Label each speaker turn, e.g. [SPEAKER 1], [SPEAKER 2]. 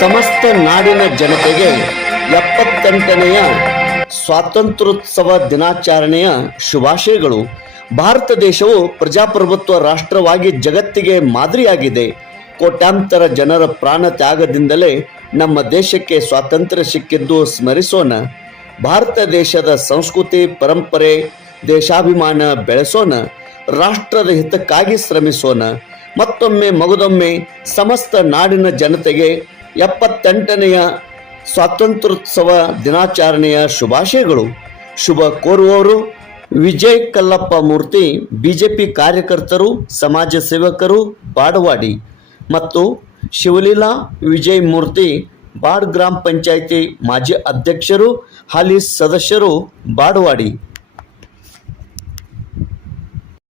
[SPEAKER 1] ಸಮಸ್ತ ನಾಡಿನ ಜನತೆಗೆ ಎಪ್ಪತ್ತೆಂಟನೆಯ ಸ್ವಾತಂತ್ರ್ಯೋತ್ಸವ ದಿನಾಚರಣೆಯ ಶುಭಾಶಯಗಳು. ಭಾರತ ದೇಶವು ಪ್ರಜಾಪ್ರಭುತ್ವ ರಾಷ್ಟ್ರವಾಗಿ ಜಗತ್ತಿಗೆ ಮಾದರಿಯಾಗಿದೆ. ಕೋಟ್ಯಾಂತರ ಜನರ ಪ್ರಾಣ ತ್ಯಾಗದಿಂದಲೇ ನಮ್ಮ ದೇಶಕ್ಕೆ ಸ್ವಾತಂತ್ರ್ಯ ಸಿಕ್ಕಿದ್ದು ಸ್ಮರಿಸೋಣ. ಭಾರತ ದೇಶದ ಸಂಸ್ಕೃತಿ, ಪರಂಪರೆ, ದೇಶಾಭಿಮಾನ ಬೆಳೆಸೋಣ. ರಾಷ್ಟ್ರದ ಹಿತಕ್ಕಾಗಿ ಶ್ರಮಿಸೋಣ. ಮತ್ತೊಮ್ಮೆ ಮಗದೊಮ್ಮೆ ಸಮಸ್ತ ನಾಡಿನ ಜನತೆಗೆ ಎಪ್ಪತ್ತೆಂಟನೆಯ ಸ್ವಾತಂತ್ರ್ಯೋತ್ಸವ ದಿನಾಚರಣೆಯ ಶುಭಾಶಯಗಳು. ಶುಭ ಕೋರುವವರು ವಿಜಯ್ ಕಲ್ಲಪ್ಪ ಮೂರ್ತಿ, ಬಿಜೆಪಿ ಕಾರ್ಯಕರ್ತರು, ಸಮಾಜ ಸೇವಕರು, ಬಾಡವಾಡಿ ಮತ್ತು ಶಿವಲೀಲಾ ವಿಜಯ್ ಮೂರ್ತಿ, ಬಾಡ್ ಗ್ರಾಮ ಪಂಚಾಯಿತಿ ಮಾಜಿ ಅಧ್ಯಕ್ಷರು, ಹಾಲಿ ಸದಸ್ಯರು, ಬಾಡವಾಡಿ